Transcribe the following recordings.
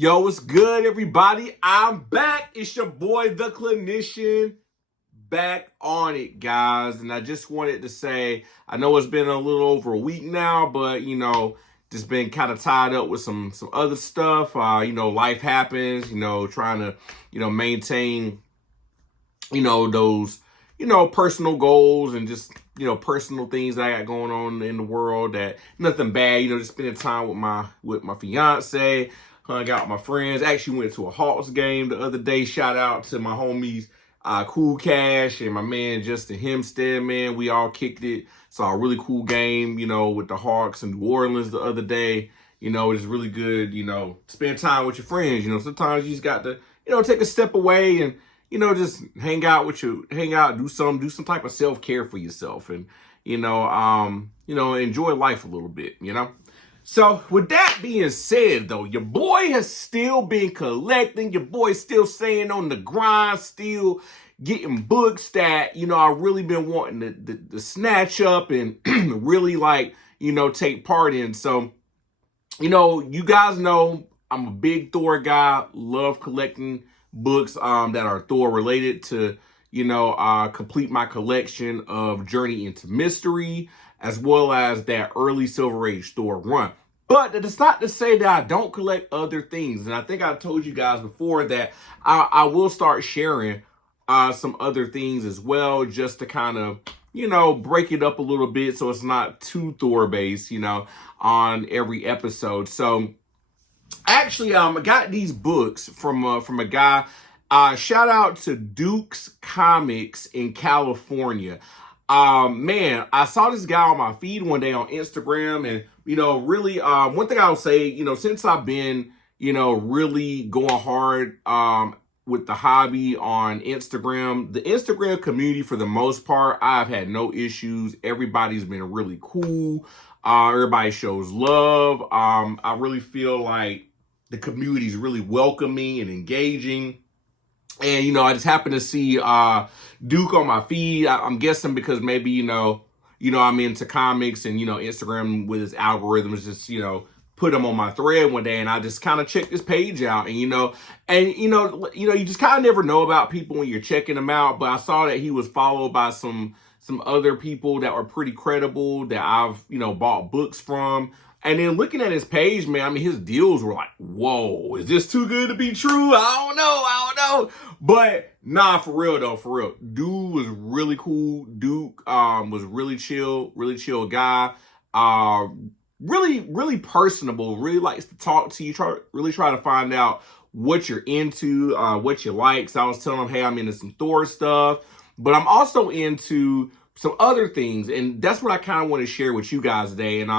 Yo, what's good, everybody? I'm back. It's your boy, The Clinician, back on it, guys. And I just wanted to say, I know it's been a little over a week now, but, just been kind of tied up with some other stuff. Life happens, trying to, maintain, those, personal goals and just, personal things that I got going on in the world that nothing bad, just spending time with my fiance. Hung out with my friends. Actually went to a Hawks game the other day. Shout out to my homies, Cool Cash and my man Justin Hempstead, man. We all kicked it. Saw a really cool game, with the Hawks in New Orleans the other day. It's really good, spend time with your friends. Sometimes you just got to, take a step away and, just hang out, do some type of self-care for yourself and, enjoy life a little bit, So with that being said, though, your boy has still been collecting. Your boy's still staying on the grind, still getting books that, I really been wanting to snatch up and really take part in. So, you guys know I'm a big Thor guy, love collecting books that are Thor related to, complete my collection of Journey into Mystery, as well as that early Silver Age Thor run. But it's not to say that I don't collect other things. And I think I told you guys before that I will start sharing some other things as well, just to kind of, break it up a little bit so it's not too Thor-based, on every episode. So actually, I got these books from a guy. Shout out to Duke's Comics in California. Man, I saw this guy on my feed one day on Instagram, and really, one thing I'll say, since I've been, really going hard with the hobby on Instagram, the Instagram community for the most part, I've had no issues. Everybody's been really cool. Everybody shows love. I really feel like the community is really welcoming and engaging. And, I just happened to see Duke on my feed. I'm guessing because maybe, I'm into comics and, Instagram with its algorithms just, put him on my thread one day, and I just kind of checked this page out. And, you just kind of never know about people when you're checking them out. But I saw that he was followed by some other people that were pretty credible that I've, bought books from. And then looking at his page, man, I mean, his deals were like, whoa, is this too good to be true? I don't know. But nah, for real though, for real. Dude was really cool. Duke was really chill guy. Really personable, really likes to talk to you, try to find out what you're into, what you like. So I was telling him, hey, I'm into some Thor stuff, but I'm also into some other things. And that's what I kind of want to share with you guys today. And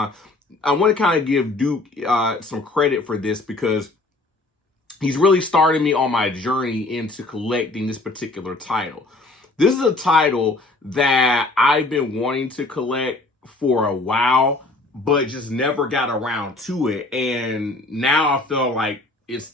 I want to kind of give Duke some credit for this because he's really started me on my journey into collecting this particular title. This is a title that I've been wanting to collect for a while, but just never got around to it. And now I feel like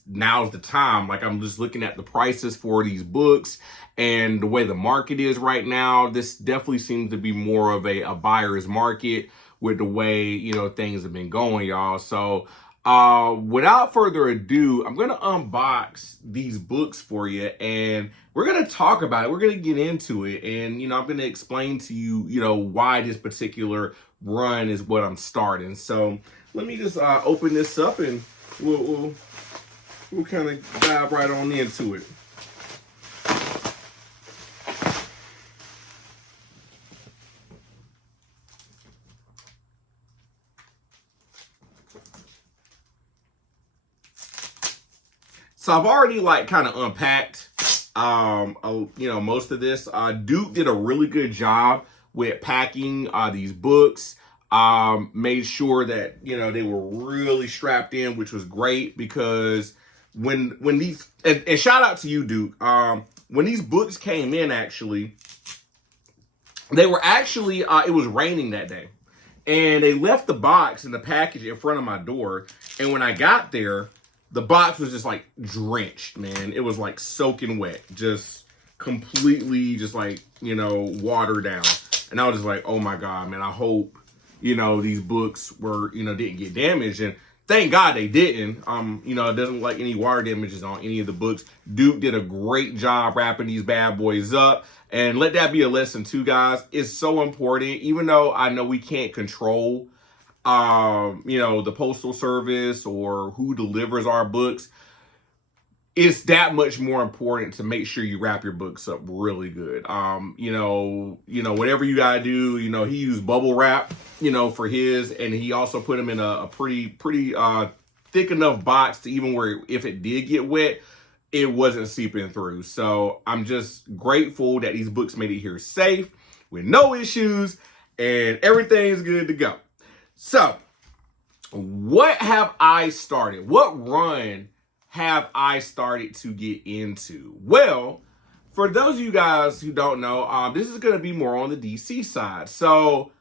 now's the time. Like, I'm just looking at the prices for these books and the way the market is right now. This definitely seems to be more of a buyer's market with the way, things have been going, y'all. So without further ado, I'm going to unbox these books for you, and we're going to talk about it. We're going to get into it, and, I'm going to explain to you, why this particular run is what I'm starting. So let me just open this up, and we'll kind of dive right on into it. So I've already kind of unpacked, most of this. Duke did a really good job with packing these books. Made sure that, they were really strapped in, which was great because when these, and shout out to you, Duke. When these books came in, actually, they were actually, it was raining that day. And they left the box and the package in front of my door. And when I got there, the box was just drenched, man. It was soaking wet, just completely watered down. And I was just like, oh my God, man, I hope, these books were, didn't get damaged. And Thank God they didn't. You know, it doesn't like any water damages on any of the books. Duke did a great job wrapping these bad boys up. And let that be a lesson too, guys. It's so important, even though I know we can't control you know, the postal service or who delivers our books. It's that much more important to make sure you wrap your books up really good. You know, whatever you gotta do, you know, he used bubble wrap, you know, for his, and he also put them in a pretty thick enough box to even where if it did get wet, it wasn't seeping through. So I'm just grateful that these books made it here safe with no issues and everything's good to go. So, what have I started? What run have I started to get into? Well, for those of you guys who don't know, this is going to be more on the DC side. So,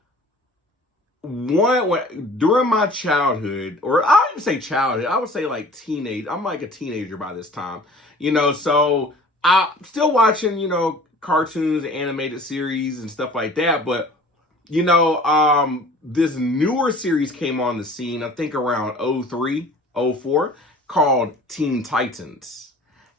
during my childhood, or I don't even say childhood, I would say like teenage. I'm like a teenager by this time, you know. So I'm still watching, you know, cartoons and animated series and stuff like that. But you know, this newer series came on the scene, I think around 03, 04, called Teen Titans.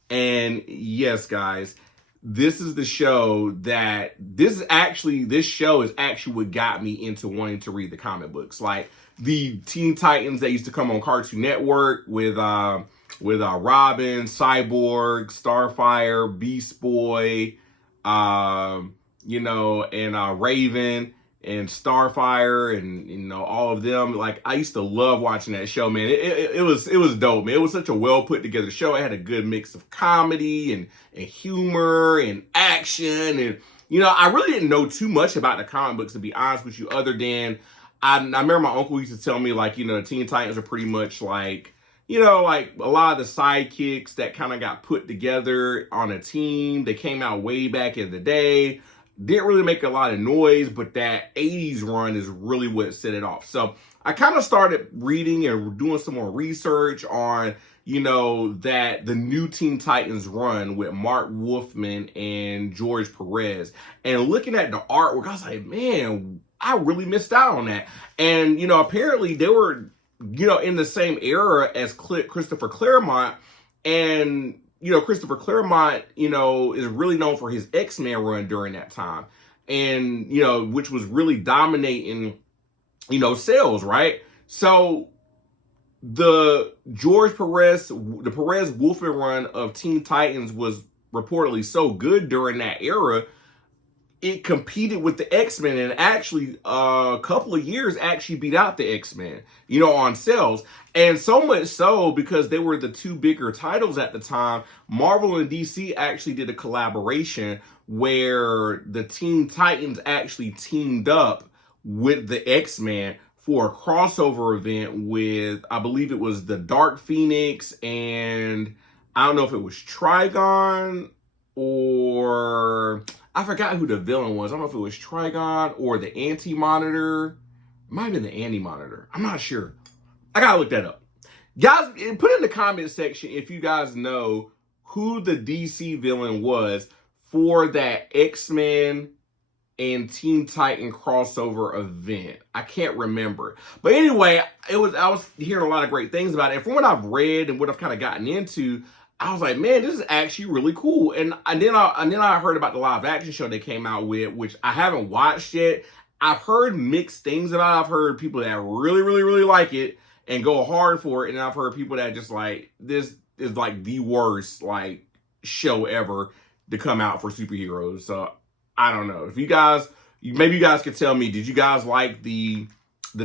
And yes, guys, this is the show this show is actually what got me into wanting to read the comic books. Like the Teen Titans that used to come on Cartoon Network with Robin, Cyborg, Starfire, Beast Boy, you know, and Raven and Starfire, and you know, all of them. Like, I used to love watching that show, man. It was dope, man. It was such a well put together show. It had a good mix of comedy and humor and action, and you know, I really didn't know too much about the comic books, to be honest with you, other than I remember my uncle used to tell me, like, you know, the Teen Titans are pretty much like, you know, like a lot of the sidekicks that kind of got put together on a team. They came out way back in the day. Didn't really make a lot of noise, but that 80s run is really what set it off. So I kind of started reading and doing some more research on, you know, that the new Teen Titans run with Mark Wolfman and George Perez. And looking at the artwork, I was like, man, I really missed out on that. And, you know, apparently they were, you know, in the same era as Christopher Claremont. And you know, Christopher Claremont, you know, is really known for his X-Men run during that time. And, you know, which was really dominating, you know, sales, right? So the Perez Wolfman run of Teen Titans was reportedly so good during that era, it competed with the X-Men, and actually a couple of years actually beat out the X-Men, you know, on sales. And so much so, because they were the two bigger titles at the time, Marvel and DC actually did a collaboration where the Teen Titans actually teamed up with the X-Men for a crossover event with, I believe it was the Dark Phoenix, and I don't know if it was Trigon, or I forgot who the villain was. I don't know if it was Trigon or the Anti-Monitor. It might have been the Anti-Monitor. I'm not sure. I gotta look that up. Guys, put in the comment section if you guys know who the DC villain was for that X-Men and Teen Titan crossover event. I can't remember. But anyway, I was hearing a lot of great things about it. And from what I've read and what I've kind of gotten into, I was like, man, this is actually really cool. And then I heard about the live action show they came out with, which I haven't watched yet. I've heard mixed things about it. I've heard people that really, really, really like it and go hard for it. And I've heard people that just like, this is like the worst like show ever to come out for superheroes. So I don't know. If you guys, maybe you guys could tell me, did you guys like the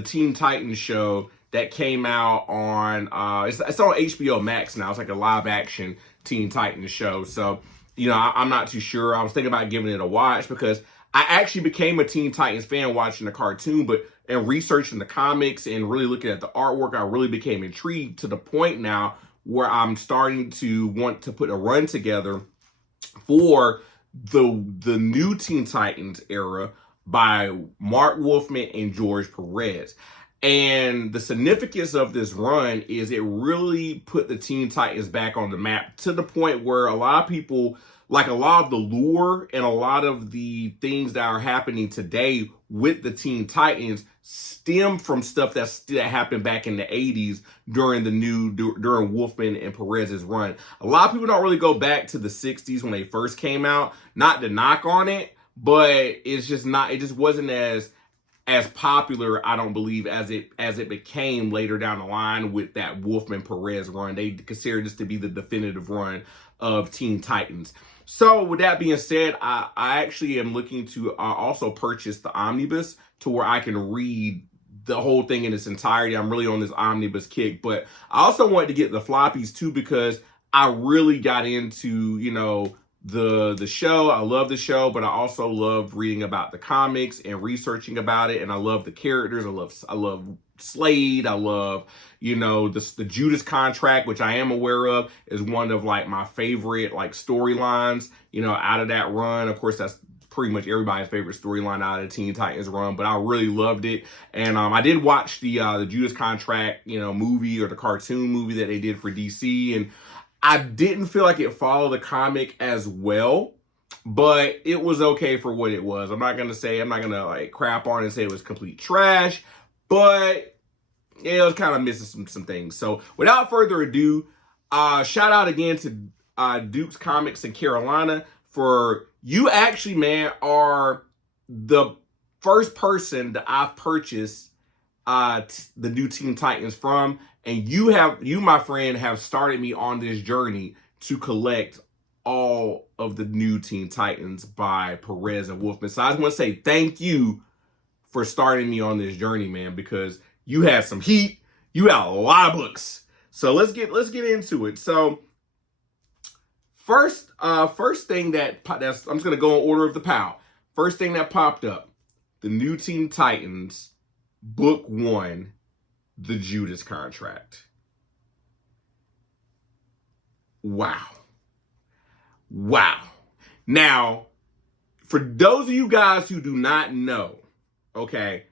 Teen Titans show that came out on, it's on HBO Max now. It's like a live action Teen Titans show. So, you know, I'm not too sure. I was thinking about giving it a watch because I actually became a Teen Titans fan watching the cartoon, but in researching the comics and really looking at the artwork, I really became intrigued to the point now where I'm starting to want to put a run together for the new Teen Titans era by Mark Wolfman and George Perez. And the significance of this run is it really put the Teen Titans back on the map to the point where a lot of people, like a lot of the lure and a lot of the things that are happening today with the Teen Titans stem from stuff that happened back in the 80s during Wolfman and Perez's run. A lot of people don't really go back to the 60s when they first came out. Not to knock on it, but it's just not. It just wasn't as popular, I don't believe, as it became later down the line with that Wolfman Perez run. They consider this to be the definitive run of Teen Titans. So with that being said, I actually am looking to also purchase the omnibus to where I can read the whole thing in its entirety. I'm really on this omnibus kick, but I also wanted to get the floppies too because I really got into, the show. I love the show, but I also love reading about the comics and researching about it. And I love the characters. I love Slade. I love, the Judas Contract, which I am aware of, is one of like my favorite like storylines, out of that run. Of course, that's pretty much everybody's favorite storyline out of the Teen Titans run, but I really loved it. And I did watch the Judas Contract, movie, or the cartoon movie that they did for DC, and I didn't feel like it followed the comic as well, but it was okay for what it was. I'm not gonna like crap on it and say it was complete trash, but it was kind of missing some things. So without further ado, shout out again to Duke's Comics in Carolina. For you actually, man, are the first person that I've purchased the new Teen Titans from, and you, my friend, have started me on this journey to collect all of the new Teen Titans by Perez and Wolfman. So I just want to say thank you for starting me on this journey, man, because you had some heat. You had a lot of books. So let's get into it. So first thing I'm just gonna go in order of the POW. First thing that popped up, the new Teen Titans, Book 1, The Judas Contract. Wow. Now, for those of you guys who do not know, okay,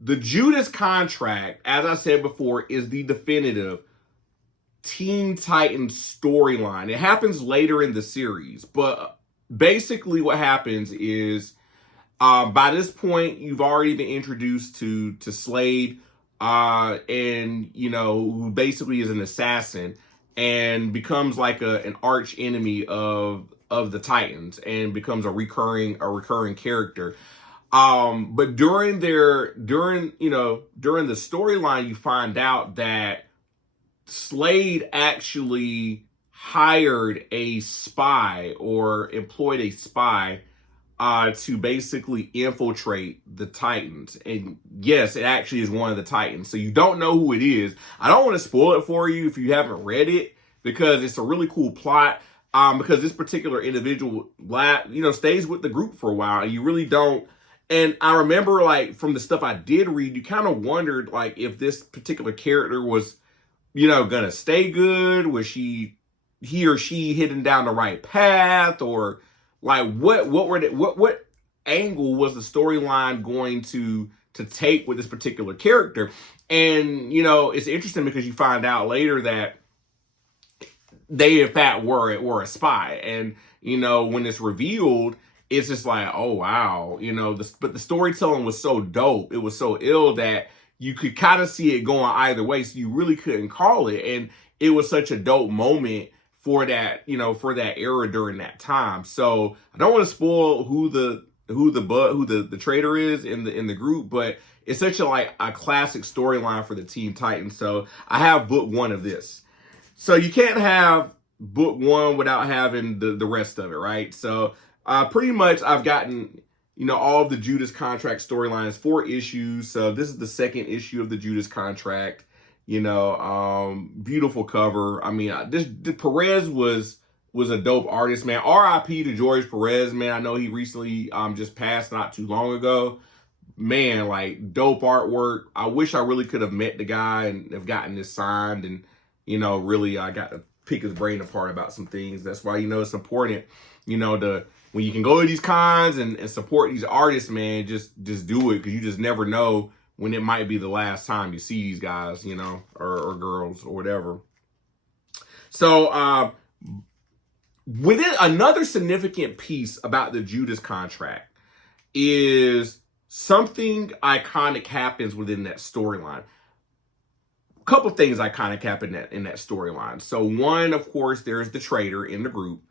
the Judas Contract, as I said before, is the definitive Teen Titans storyline. It happens later in the series, but basically what happens is by this point, you've already been introduced to Slade, and who basically is an assassin and becomes like an arch enemy of the Titans and becomes a recurring character. But during the storyline, you find out that Slade actually hired a spy or employed a spy to basically infiltrate the Titans. And yes, it actually is one of the Titans. So you don't know who it is. I don't want to spoil it for you if you haven't read it, because it's a really cool plot. Because this particular individual, stays with the group for a while, and you really don't. And I remember, like, from the stuff I did read, you kind of wondered, like, if this particular character was, gonna stay good. Was he or she heading down the right path, or like what angle was the storyline going to take with this particular character? And it's interesting because you find out later that they in fact were a spy, and when it's revealed, it's just like, oh wow, but the storytelling was so dope, it was so ill that you could kind of see it going either way, so you really couldn't call it. And it was such a dope moment for that, for that era during that time. So I don't want to spoil who the traitor is in the group, but it's such a classic storyline for the Teen Titans. So I have book 1 of this. So you can't have book 1 without having the rest of it, right? So pretty much I've gotten all of the Judas Contract storylines, 4 issues. So this is the 2nd issue of the Judas Contract. Beautiful cover. I mean, this Perez was a dope artist, man. R.I.P. to George Perez, man. I know he recently just passed not too long ago. Man, like, dope artwork. I wish I really could have met the guy and have gotten this signed, and really I got to pick his brain apart about some things. That's why it's important, when you can go to these cons and support these artists, man, just do it, because you just never know when it might be the last time you see these guys, or girls or whatever. So within another significant piece about the Judas Contract is something iconic happens within that storyline. A couple things iconic happen in that storyline. So one, of course, there's the traitor in the group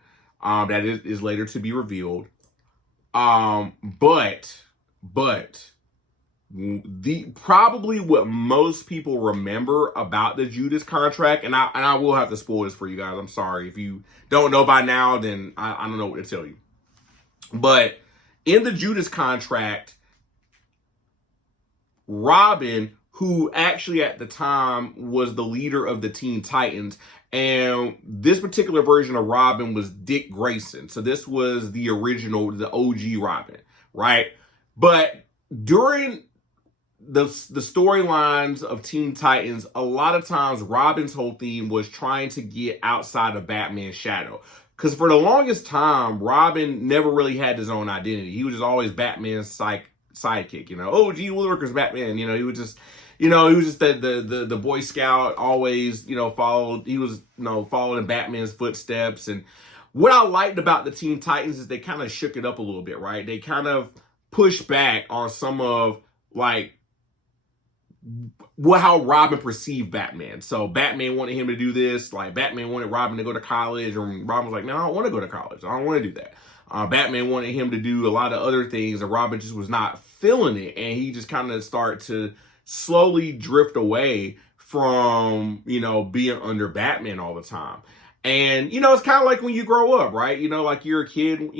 that is later to be revealed. But the probably what most people remember about the Judas contract, and I will have to spoil this for you guys. I'm sorry if you don't know by now, then I don't know what to tell you. But in the Judas contract, Robin, who actually at the time was the leader of the Teen Titans, and this particular version of Robin was Dick Grayson. So this was the original, the OG Robin, right? But during the storylines of Teen Titans, a lot of times Robin's whole theme was trying to get outside of Batman's shadow. Because for the longest time, Robin never really had his own identity. He was just always Batman's sidekick. You know, oh, gee willikers, Batman. You know, he was just, he was just the Boy Scout, always, followed. He was, following Batman's footsteps. And what I liked about the Teen Titans is they kind of shook it up a little bit, right? They kind of pushed back on some of how Robin perceived Batman. So Batman wanted him to do this. Like Batman wanted Robin to go to college, and Robin was like, "No, I don't want to go to college. I don't want to do that." Batman wanted him to do a lot of other things, and Robin just was not feeling it, and he just kind of started to slowly drift away from being under Batman all the time. And, it's kind of like when you grow up, right? Like you're a kid, and,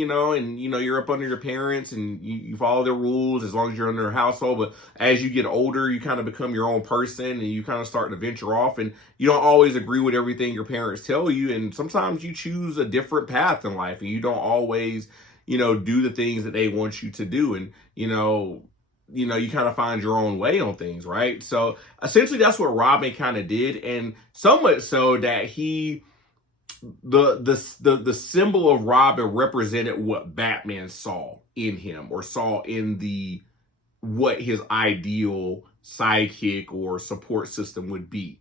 you're up under your parents and you follow their rules as long as you're under their household. But as you get older, you kind of become your own person and you kind of start to venture off, and you don't always agree with everything your parents tell you. And sometimes you choose a different path in life and you don't always, do the things that they want you to do. And, you kind of find your own way on things, right? So essentially that's what Robin kind of did. And so much so that the symbol of Robin represented what Batman saw in him, or saw in what his ideal sidekick or support system would be.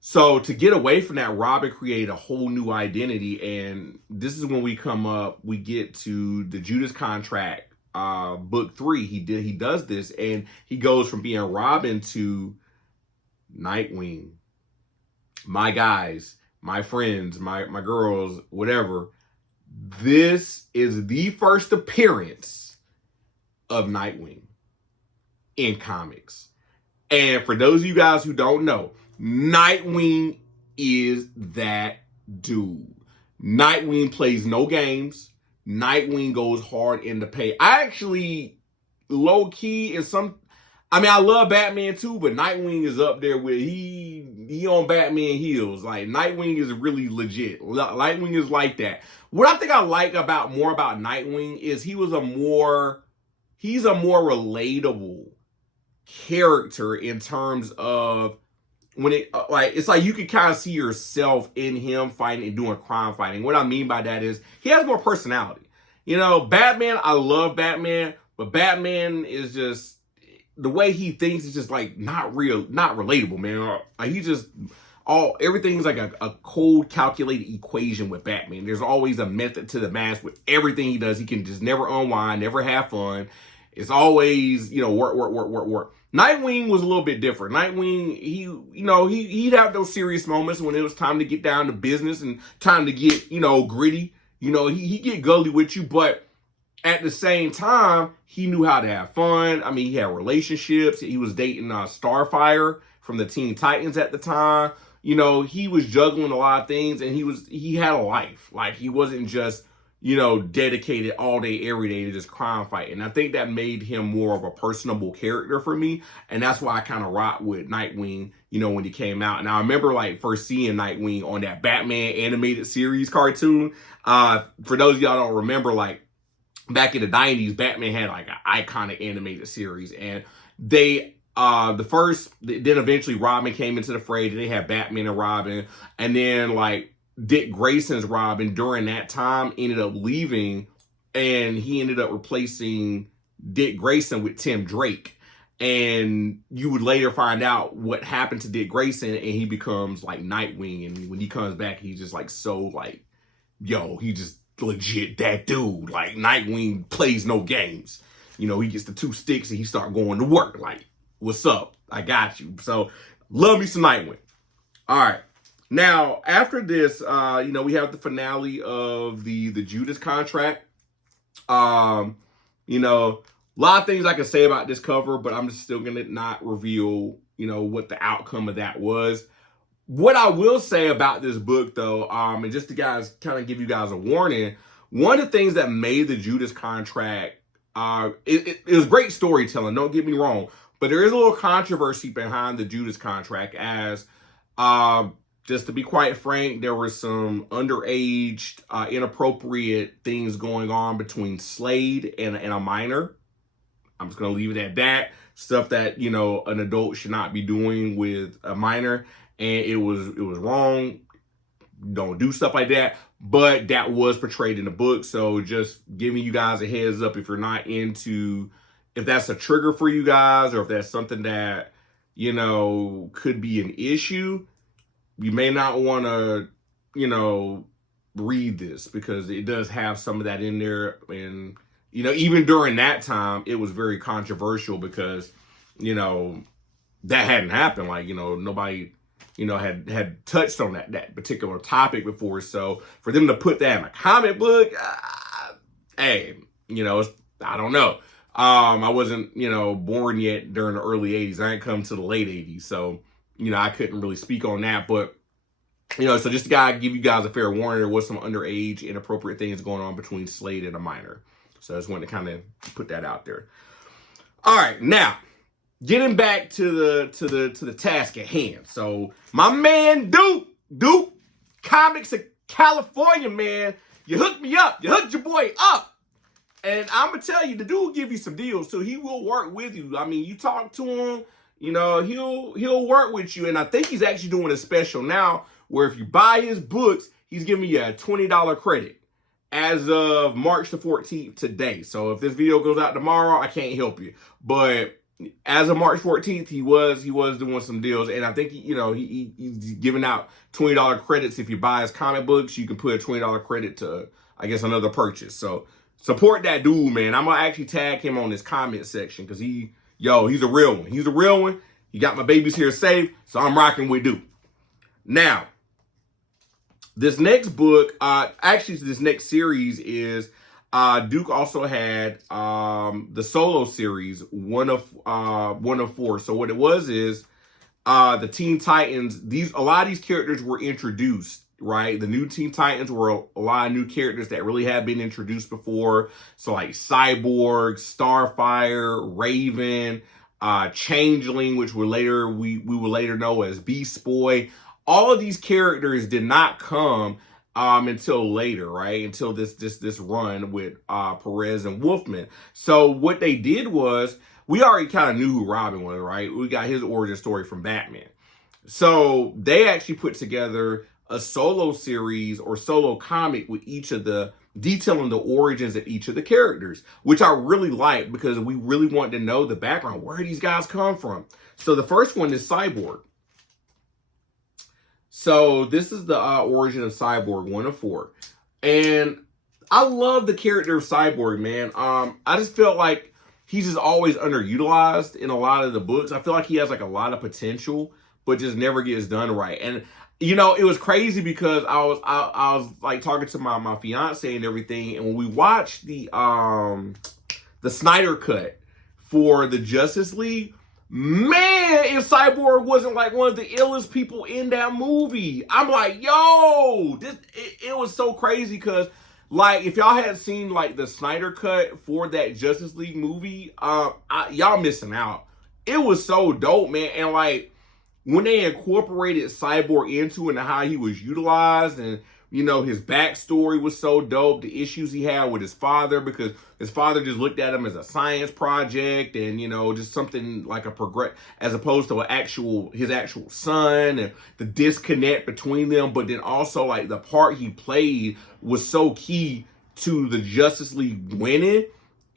So to get away from that, Robin created a whole new identity, and this is when we get to the Judas Contract, book 3. He does this, and he goes from being Robin to Nightwing, my guys, my friends, my girls, whatever. This is the first appearance of Nightwing in comics. And for those of you guys who don't know, Nightwing is that dude. Nightwing plays no games. Nightwing goes hard in the paint. I actually, low key, I love Batman too, but Nightwing is up there with, he on Batman heels. Like, Nightwing is really legit. Nightwing is like that. What I think I like more about Nightwing is he's a more relatable character in terms of when it's like you can kind of see yourself in him fighting and doing crime fighting. What I mean by that is he has more personality. Batman, I love Batman, but Batman is just, the way he thinks is just like not real, not relatable, man. Like he just everything's like a cold, calculated equation with Batman. There's always a method to the madness with everything he does. He can just never unwind, never have fun. It's always, work. Nightwing was a little bit different. Nightwing, he'd have those serious moments when it was time to get down to business and time to get, gritty. He get gully with you, but at the same time, he knew how to have fun. I mean, he had relationships. He was dating Starfire from the Teen Titans at the time. He was juggling a lot of things, and he had a life. Like, he wasn't just, dedicated all day, every day to just crime fighting. I think that made him more of a personable character for me, and that's why I kind of rock with Nightwing, when he came out. And I remember, first seeing Nightwing on that Batman animated series cartoon. For those of y'all don't remember, back in the 90s, Batman had an iconic animated series, and then eventually Robin came into the fray. They had Batman and Robin, and then Dick Grayson's Robin during that time ended up leaving, and he ended up replacing Dick Grayson with Tim Drake. And you would later find out what happened to Dick Grayson, and he becomes Nightwing. And when he comes back, he's just he just legit that dude. Nightwing plays no games. you know, he gets the 2 sticks and he start going to work. Like, what's up? I got you. So love me some Nightwing. All right. Now, after this, you know, we have the finale of the Judas contract. You know, a lot of things I can say about this cover, but I'm just still going to not reveal, you know, what the outcome of that was. What I will say about this book, though, and just to guys kind of give you guys a warning, one of the things that made the Judas contract, it was great storytelling, don't get me wrong, but there is a little controversy behind the Judas contract as, just to be quite frank, there were some underage, inappropriate things going on between Slade and a minor. I'm just going to leave it at that. Stuff that, you know, an adult should not be doing with a minor. And it was wrong. Don't do stuff like that. But that was portrayed in the book. So just giving you guys a heads up if you're not into, if that's a trigger for you guys, or if that's something that, you know, could be an issue, you may not want to, you know, read this because it does have some of that in there. And, you know, even during that time, it was very controversial because, you know, that hadn't happened. Like, you know, nobody, you know, had touched on that particular topic before. So for them to put that in a comic book, hey, you know, I don't know. I wasn't, you know, born yet during the early 80s. I didn't come to the late 80s. So, you know, I couldn't really speak on that. But, you know, so just to give you guys a fair warning, there was some underage inappropriate things going on between Slade and a minor. So I just wanted to kind of put that out there. All right, now getting back to the task at hand. So my man Duke Comics of California, man, you hooked me up. You hooked your boy up. And I'm gonna tell you, the dude will give you some deals, so he will work with you. I mean, you talk to him, you know, he'll work with you. And I think he's actually doing a special now where if you buy his books, he's giving you a $20 credit as of March the 14th today. So if this video goes out tomorrow, I can't help you. But as of March 14th, he was doing some deals. And I think, you know, he's giving out $20 credits. If you buy his comic books, you can put a $20 credit to, I guess, another purchase. So support that dude, man. I'm going to actually tag him on this comment section because he's a real one. He's a real one. He got my babies here safe, so I'm rocking with Duke. Now, this next book, actually this next series is, Duke also had the solo series, one of 4. So what it was is the Teen Titans, a lot of these characters were introduced, right? The new Teen Titans were a lot of new characters that really had been introduced before. So like Cyborg, Starfire, Raven, Changeling, which we will later know as Beast Boy. All of these characters did not come until later, right? Until this run with Perez and Wolfman. So what they did was, we already kind of knew who Robin was, right? We got his origin story from Batman. So they actually put together a solo series or solo comic with each of the detailing the origins of each of the characters, which I really like because we really want to know the background. Where these guys come from? So the first one is Cyborg. So this is the origin of Cyborg, 1 of 4. And I love the character of Cyborg, man. I just felt like he's just always underutilized in a lot of the books. I feel like he has like a lot of potential, but just never gets done right. And you know, it was crazy because I was like talking to my fiance and everything, and when we watched the Snyder cut for the Justice League, man, if Cyborg wasn't like one of the illest people in that movie, I'm like, yo, it was so crazy because, like, if y'all had seen like the Snyder cut for that Justice League movie, y'all missing out. It was so dope, man. And like when they incorporated Cyborg into and how he was utilized, and you know, his backstory was so dope. The issues he had with his father, because his father just looked at him as a science project, and you know, just something like a as opposed to his actual son, and the disconnect between them. But then also like the part he played was so key to the Justice League winning.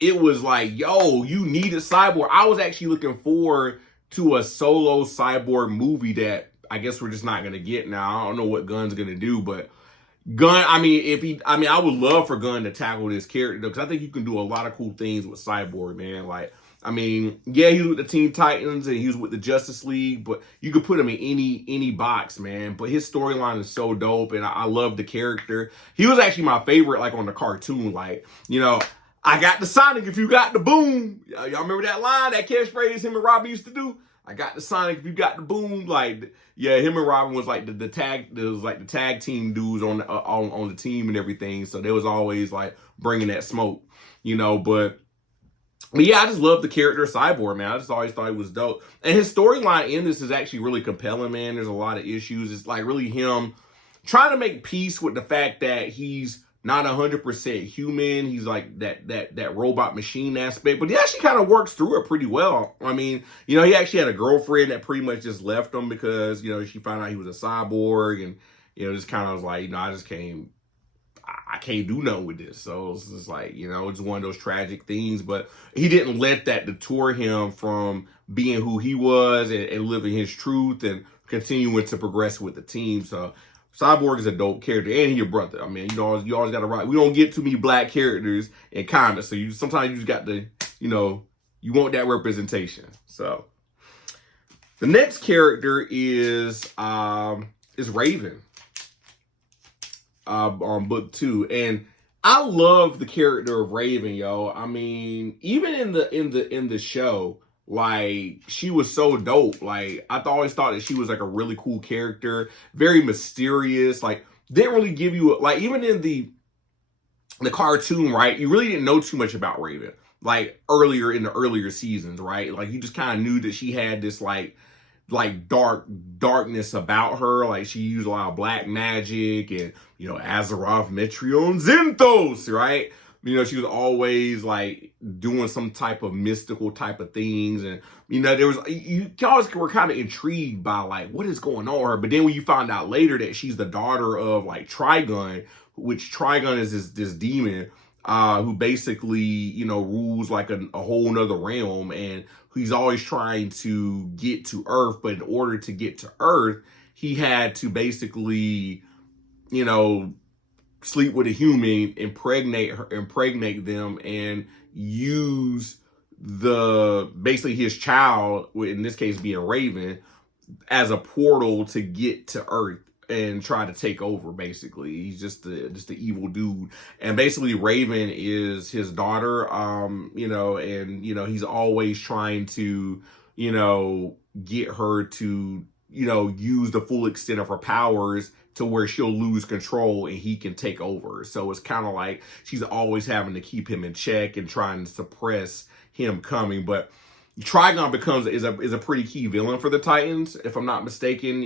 It was like, yo, you needed Cyborg. I was actually looking forward to a solo Cyborg movie that I guess we're just not gonna get now. I don't know what Gunn's gonna do, but Gunn, I mean, I would love for Gunn to tackle this character because I think you can do a lot of cool things with Cyborg, man. Like, I mean, yeah, he was with the Teen Titans and he was with the Justice League, but you could put him in any box, man. But his storyline is so dope, and I love the character. He was actually my favorite, like on the cartoon. Like, I got the Sonic if you got the boom. Y'all remember that line, that catchphrase him and Robin used to do? I got the Sonic if you got the boom. Like, yeah, him and Robin was like the tag team dudes on the team and everything. So they was always like bringing that smoke, But yeah, I just love the character of Cyborg, man. I just always thought he was dope. And his storyline in this is actually really compelling, man. There's a lot of issues. It's like really him trying to make peace with the fact that he's not 100% human. He's like that robot machine aspect, but he actually kind of works through it pretty well. I mean, he actually had a girlfriend that pretty much just left him because, she found out he was a cyborg and, just kind of was like, I can't do nothing with this. So it's just like, it's one of those tragic things, but he didn't let that deter him from being who he was and living his truth and continuing to progress with the team. So Cyborg is a dope character, and he's your brother. I mean, you always got to write. We don't get too many black characters in comics, so sometimes you just got to, you want that representation. So the next character is Raven on book 2, and I love the character of Raven, yo. I mean, even in the show, like, she was so dope. Like, I always thought that she was like a really cool character, very mysterious. Like, didn't really give you like, even in the cartoon, right? You really didn't know too much about Raven. Like earlier in the earlier seasons, right? Like, you just kind of knew that she had this like darkness about her. Like, she used a lot of black magic and, Azeroth, Metreon, Zinthos, right? She was always like doing some type of mystical type of things. And, there was, you always were kind of intrigued by like, what is going on with her? But then when you find out later that she's the daughter of like Trigun, which Trigun is this demon, who basically, rules like a whole nother realm, and he's always trying to get to Earth. But in order to get to Earth, he had to basically, sleep with a human, impregnate them, and use basically his child, in this case being Raven, as a portal to get to Earth and try to take over. Basically, he's just the evil dude, and basically Raven is his daughter. And he's always trying to get her to use the full extent of her powers to where she'll lose control and he can take over. So it's kind of like she's always having to keep him in check and trying to suppress him coming. But Trigon is a pretty key villain for the Titans, if I'm not mistaken.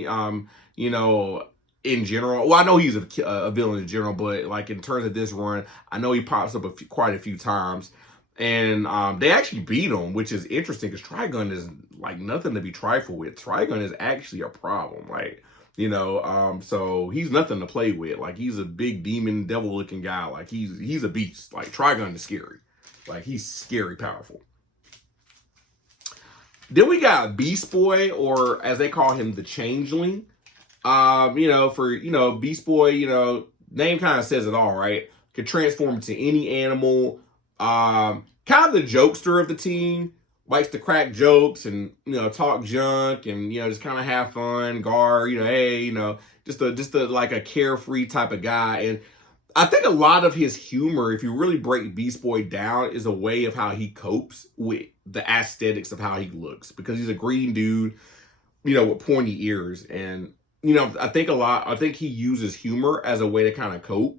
In general, well, I know he's a villain in general, but like in terms of this run, I know he pops up quite a few times. And they actually beat him, which is interesting because Trigun is like nothing to be trifled with. Trigun is actually a problem, like, so he's nothing to play with. Like, he's a big demon, devil-looking guy. Like, he's a beast. Like, Trigun is scary. Like, he's scary powerful. Then we got Beast Boy, or as they call him, the Changeling. Beast Boy, name kind of says it all, right? Could transform into any animal. Kind of the jokester of the team, likes to crack jokes and, talk junk and, just kind of have fun, hey, just a like a carefree type of guy. And I think a lot of his humor, if you really break Beast Boy down, is a way of how he copes with the aesthetics of how he looks, because he's a green dude, with pointy ears. And, I think he uses humor as a way to kind of cope,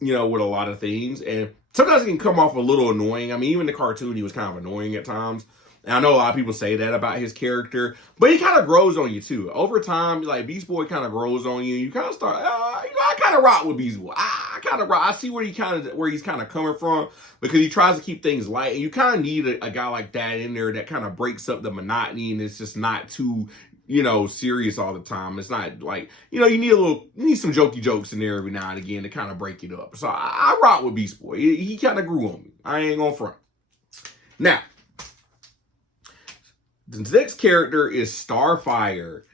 with a lot of things. And sometimes it can come off a little annoying. I mean, even the cartoon, he was kind of annoying at times. And I know a lot of people say that about his character, but he kind of grows on you too. Over time, like, Beast Boy kind of grows on you. You kind of start, I kind of rock with Beast Boy. I kind of rock. I see where he's kind of coming from, because he tries to keep things light. And you kind of need a guy like that in there that kind of breaks up the monotony, and it's just not too, serious all the time. It's not like, you need some jokey jokes in there every now and again to kind of break it up. So I rock with Beast Boy. He kind of grew on me. I ain't gonna front. Now, the next character is Starfire.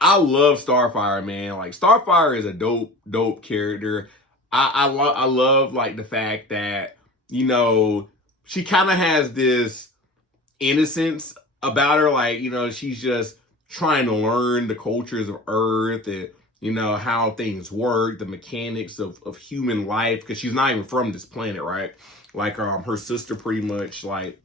I love Starfire, man. Like Starfire is a dope character. I love like the fact that, you know, she kind of has this innocence about her. Like, you know, she's just trying to learn the cultures of Earth and, you know, how things work, the mechanics of human life, because she's not even from this planet, right? Like, her sister pretty much, like,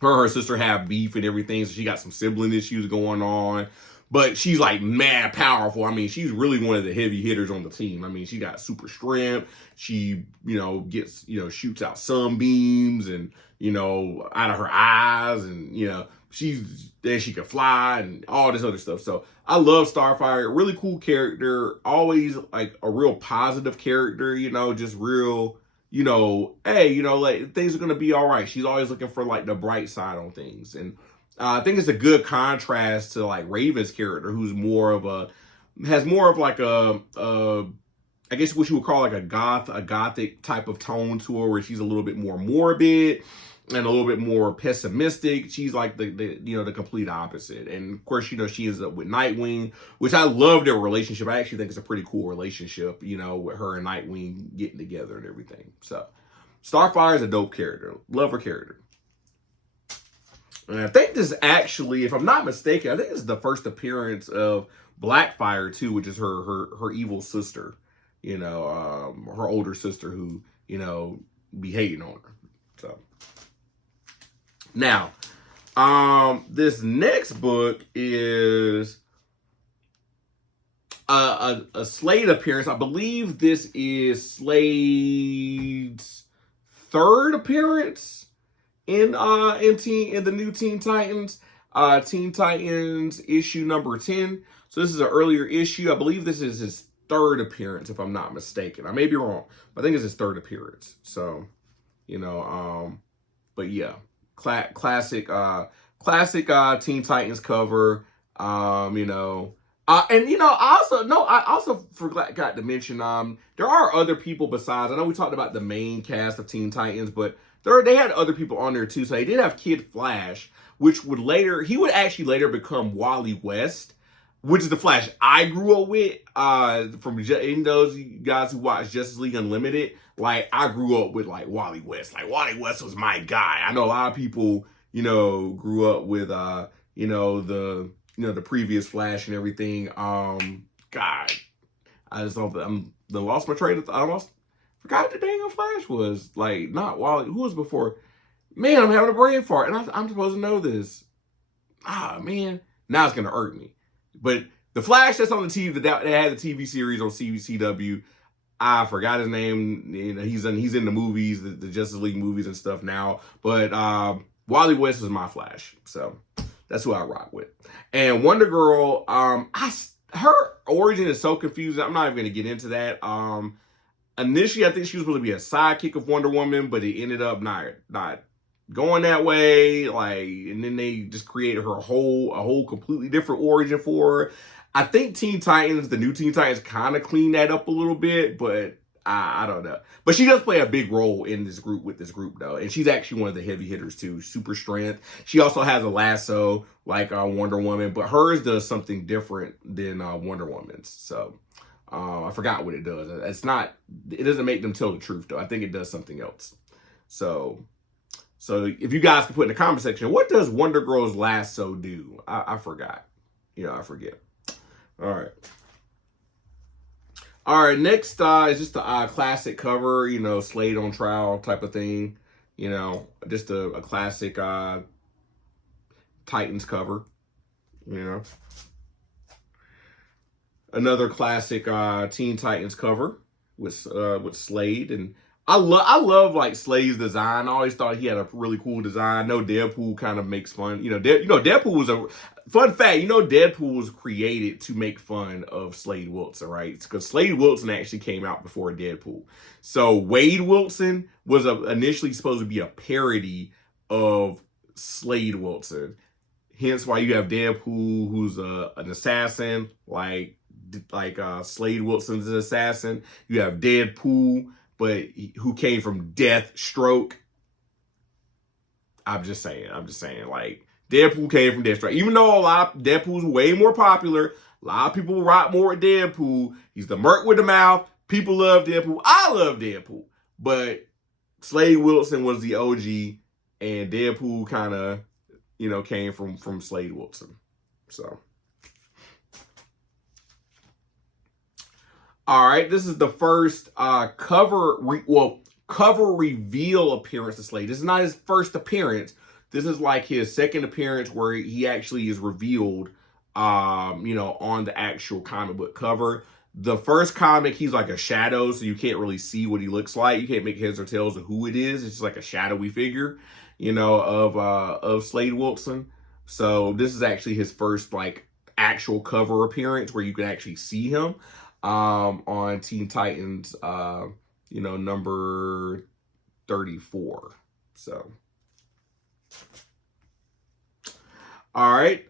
her sister have beef and everything, so she got some sibling issues going on. But she's like mad powerful. I mean, she's really one of the heavy hitters on the team. I mean, she got super strength. She, you know, gets, you know, shoots out sunbeams and, you know, out of her eyes, and, you know, she can fly and all this other stuff. So I love Starfire. Really cool character. Always like a real positive character, you know, just real, you know, hey, you know, like things are gonna be all right. She's always looking for like the bright side on things. And I think it's a good contrast to like Raven's character, who's has more of like I guess what you would call like a gothic type of tone to her, where she's a little bit more morbid and a little bit more pessimistic. She's like the you know, the complete opposite. And of course, you know, she ends up with Nightwing, which I love their relationship. I actually think it's a pretty cool relationship, you know, with her and Nightwing getting together and everything. So Starfire is a dope character. Love her character. And I think this actually, if I'm not mistaken, I think this is the first appearance of Blackfire too, which is her evil sister, you know, her older sister who, you know, be hating on her. So now, this next book is a Slade appearance. I believe this is Slade's third appearance in the new Teen Titans. Teen Titans issue number 10. So this is an earlier issue. I believe this is his third appearance, if I'm not mistaken. I may be wrong, but I think it's his third appearance. So, you know, but yeah, classic Teen Titans cover. You know, and you know, I also forgot to mention, there are other people besides. I know we talked about the main cast of Teen Titans, but they had other people on there too. So they did have Kid Flash, which would actually later become Wally West, which is the Flash I grew up with. From in those guys who watch Justice League Unlimited, like I grew up with like Wally West. Like Wally West was my guy. I know a lot of people, you know, grew up with you know, the previous Flash and everything. God, I just don't. Lost my train of thought. Forgot the dang Flash was like not Wally. Who was before? Man, I'm having a brain fart, and I'm supposed to know this. Man, now it's gonna irk me. But the Flash that's on the TV, that had the TV series on CW, I forgot his name. You know, he's in the movies, the Justice League movies and stuff now. But Wally West was my Flash, so that's who I rock with. And Wonder Girl, her origin is so confusing. I'm not even gonna get into that. Initially, I think she was supposed to be a sidekick of Wonder Woman, but it ended up not going that way. Like, and then they just created her a whole completely different origin for her. I think the new Teen Titans kind of cleaned that up a little bit, but I don't know. But she does play a big role in this group though. And she's actually one of the heavy hitters too. Super strength. She also has a lasso like Wonder Woman, but hers does something different than Wonder Woman's. So I forgot what it does. It doesn't make them tell the truth though. I think it does something else. So if you guys can put in the comment section, what does Wonder Girl's lasso do? I forgot. You know, I forget. All right. Next is just a classic cover. You know, Slade on trial type of thing. You know, just a classic Titans cover. You know, another classic Teen Titans cover with Slade. And I love like Slade's design. I always thought he had a really cool design. I know Deadpool kind of makes fun. You know, Deadpool was a fun fact. You know, Deadpool was created to make fun of Slade Wilson, right? Because Slade Wilson actually came out before Deadpool. So Wade Wilson was initially supposed to be a parody of Slade Wilson. Hence why you have Deadpool, who's an assassin, like Slade Wilson's an assassin. You have Deadpool, but who came from Deathstroke. I'm just saying, like, Deadpool came from Deathstroke. Even though a lot of Deadpool's way more popular, a lot of people rock more with Deadpool. He's the merc with the mouth. People love Deadpool. I love Deadpool. But Slade Wilson was the OG, and Deadpool kind of, came from Slade Wilson. So, all right, this is the first cover reveal appearance of Slade. This is not his first appearance. This is like his second appearance where he actually is revealed, on the actual comic book cover. The first comic, he's like a shadow, so you can't really see what he looks like. You can't make heads or tails of who it is. It's just like a shadowy figure, of Slade Wilson. So this is actually his first like actual cover appearance where you can actually see him on Teen Titans, number 34. So. All right.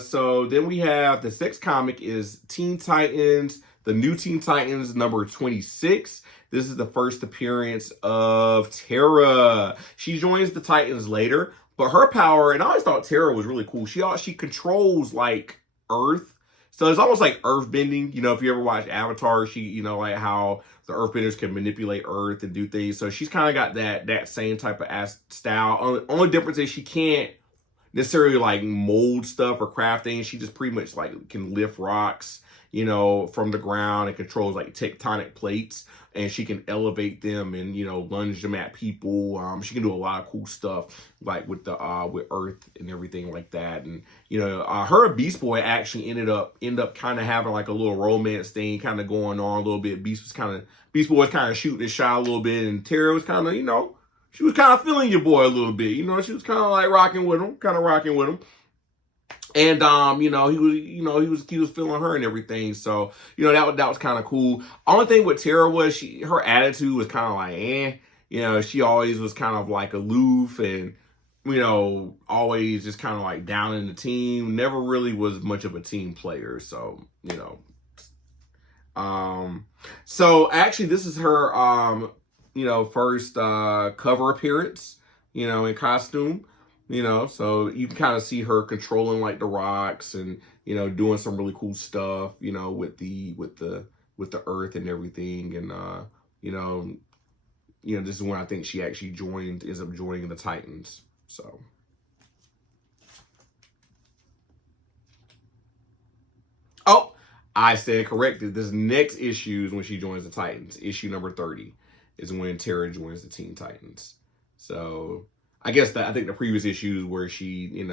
So then we have the sixth comic is Teen Titans, the New Teen Titans number 26. This is the first appearance of Terra. She joins the Titans later, but her power, and I always thought Terra was really cool. She controls like Earth. So it's almost like earth bending. If you ever watch Avatar, she, like how the earthbenders can manipulate Earth and do things. So she's kind of got that same type of style. Only difference is she can't necessarily like mold stuff or craft things. She just pretty much like can lift rocks, from the ground and controls like tectonic plates, and she can elevate them and, lunge them at people. She can do a lot of cool stuff like with with Earth and everything like that. And, her and Beast Boy actually ended up kind of having like a little romance thing kind of going on a little bit. Beast Boy was kind of shooting his shot a little bit, and Terra was kind of, she was kind of feeling your boy a little bit. She was kind of like rocking with him. And he was feeling her and everything. So, that was kind of cool. Only thing with Terra was her attitude was kind of like, she always was kind of like aloof and, always just kind of like down in the team. Never really was much of a team player. So, so actually this is her first cover appearance, in costume. So you can kind of see her controlling like the rocks and, doing some really cool stuff, with the Earth and everything. And, this is when I think she actually ends up joining the Titans. So. Oh, I said corrected. This next issue is when she joins the Titans. Issue number 30 is when Terra joins the Teen Titans. So I guess I think the previous issues where she,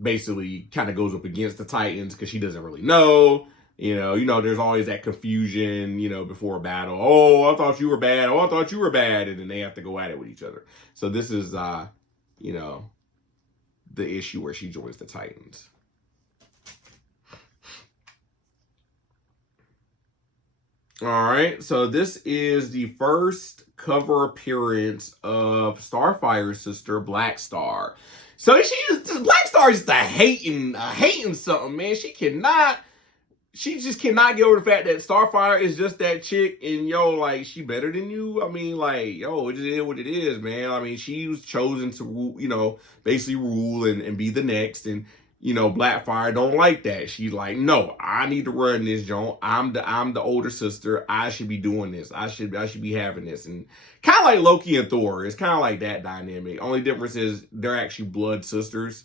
basically kind of goes up against the Titans because she doesn't really know. There's always that confusion, before a battle. Oh, I thought you were bad. Oh, I thought you were bad. And then they have to go at it with each other. So this is, the issue where she joins the Titans. All right. So this is the first cover appearance of Starfire's sister, Black Star. So Black Star is just hating something, man. She just cannot get over the fact that Starfire is just that chick, and she better than you. I mean, it just is what it is, man. I mean, she was chosen to rule, basically rule and be the next, and Blackfire don't like that. She's like, no, I need to run this, Joan. I'm the older sister. I should be doing this. I should be having this. And kind of like Loki and Thor. It's kind of like that dynamic. Only difference is they're actually blood sisters.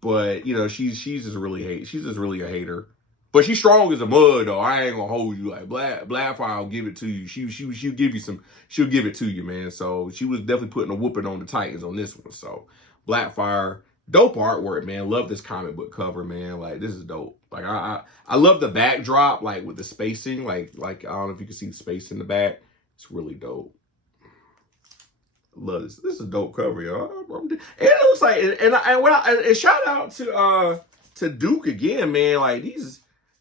But, she's just really a hater. But she's strong as a mud, though. I ain't gonna hold you. Like Blackfire will give it to you. She'll give it to you, man. So she was definitely putting a whooping on the Titans on this one. So Blackfire, dope artwork, man. Love this comic book cover, man. Like, this is dope. Like, I love the backdrop, like with the spacing. Like I don't know if you can see the space in the back. It's really dope. Love this. This is a dope cover, y'all. And it looks like, and shout out to Duke again, man. Like these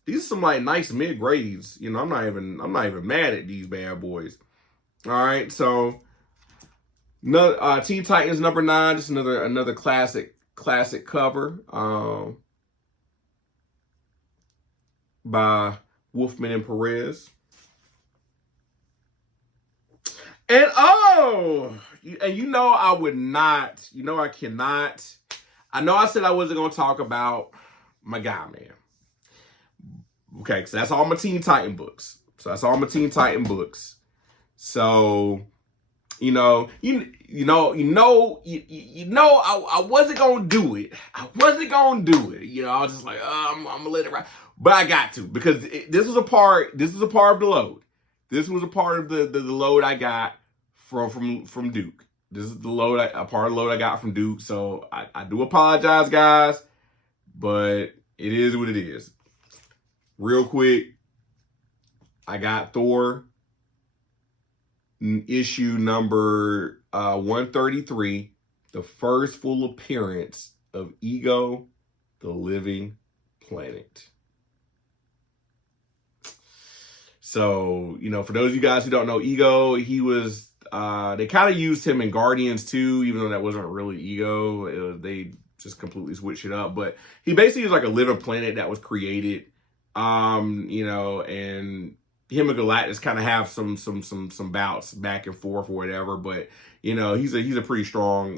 are some like nice mid grades. I'm not even mad at these bad boys. All right, so Teen Titans number 9. Just another classic cover by Wolfman and Perez. And and you know I would not, you know I cannot. I know I said I wasn't going to talk about my guy, man. Okay, so that's all my Teen Titan books. So, you know, I wasn't gonna do it. You know, I was just like, I'm gonna let it ride. But I got to, because this was a part of the load. This was a part of the load I got from Duke. This is a part of the load I got from Duke. So I do apologize, guys, but it is what it is. Real quick, I got Thor issue number 133, the first full appearance of Ego, the Living Planet. So, you know, for those of you guys who don't know Ego, he was, they kind of used him in Guardians too, even though that wasn't really Ego. They just completely switched it up. But he basically is like a living planet that was created, you know, and him and Galactus kind of have some bouts back and forth or whatever, but you know, he's a pretty strong,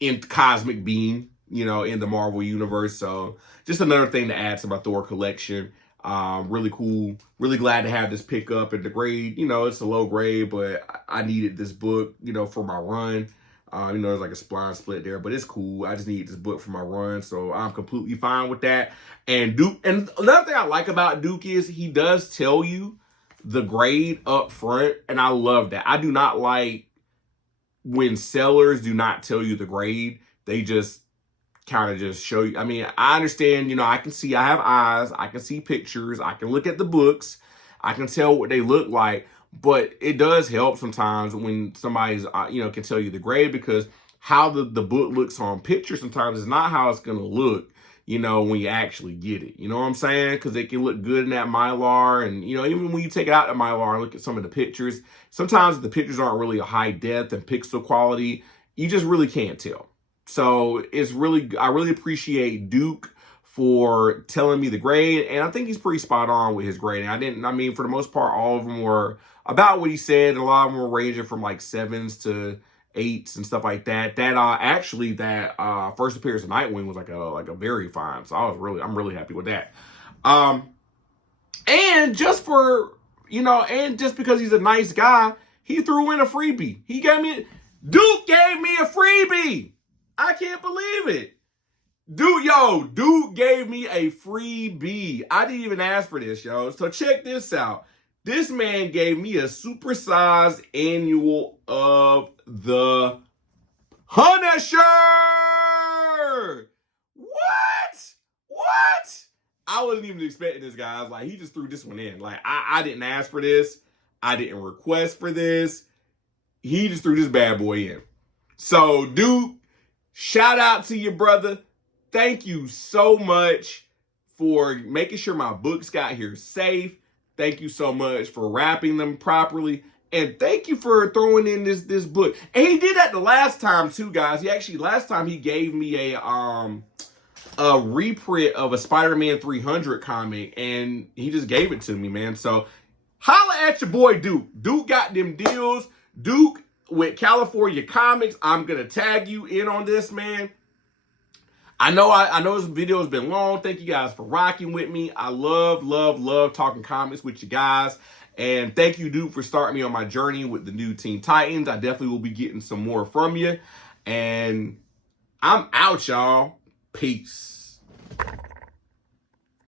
in cosmic being, you know, in the Marvel universe. So just another thing to add to my Thor collection. Really cool. Really glad to have this pick up at the grade. You know, it's a low grade, but I needed this book, you know, for my run. You know, there's like a spline split there, but it's cool. I just need this book for my run, so I'm completely fine with that. And Duke, and another thing I like about Duke is he does tell you the grade up front, and I love that. I do not like when sellers do not tell you the grade. They just kind of just show you. I mean, I understand, you know, I have eyes, I can see pictures, I can look at the books, I can tell what they look like. But it does help sometimes when somebody's, you know, can tell you the grade, because how the book looks on picture sometimes is not how it's going to look, you know, when you actually get it. You know what I'm saying? Because it can look good in that Mylar. And, you know, even when you take it out of Mylar and look at some of the pictures, sometimes the pictures aren't really a high depth and pixel quality. You just really can't tell. So I really appreciate Duke for telling me the grade. And I think he's pretty spot on with his grading. I mean, for the most part, all of them were about what he said. A lot of them were ranging from like 7s to 8s and stuff like that. That first appearance of Nightwing was like a very fine. So I'm really happy with that. And just because he's a nice guy, he threw in a freebie. Duke gave me a freebie. I can't believe it. Duke gave me a freebie. I didn't even ask for this, yo. So check this out. This man gave me a supersized annual of the Punisher. What? I wasn't even expecting this, guys. Like, he just threw this one in. Like, I didn't ask for this. I didn't request for this. He just threw this bad boy in. So, Duke, shout out to your brother. Thank you so much for making sure my books got here safe. Thank you so much for wrapping them properly. And thank you for throwing in this book. And he did that the last time too, guys. Last time he gave me a reprint of a Spider-Man 300 comic, and he just gave it to me, man. So holla at your boy Duke. Duke got them deals. Duke with California Comics. I'm gonna tag you in on this, man. I know this video has been long. Thank you guys for rocking with me. I love talking comics with you guys. And thank you, Duke, for starting me on my journey with the new Teen Titans. I definitely will be getting some more from you. And I'm out, y'all. Peace.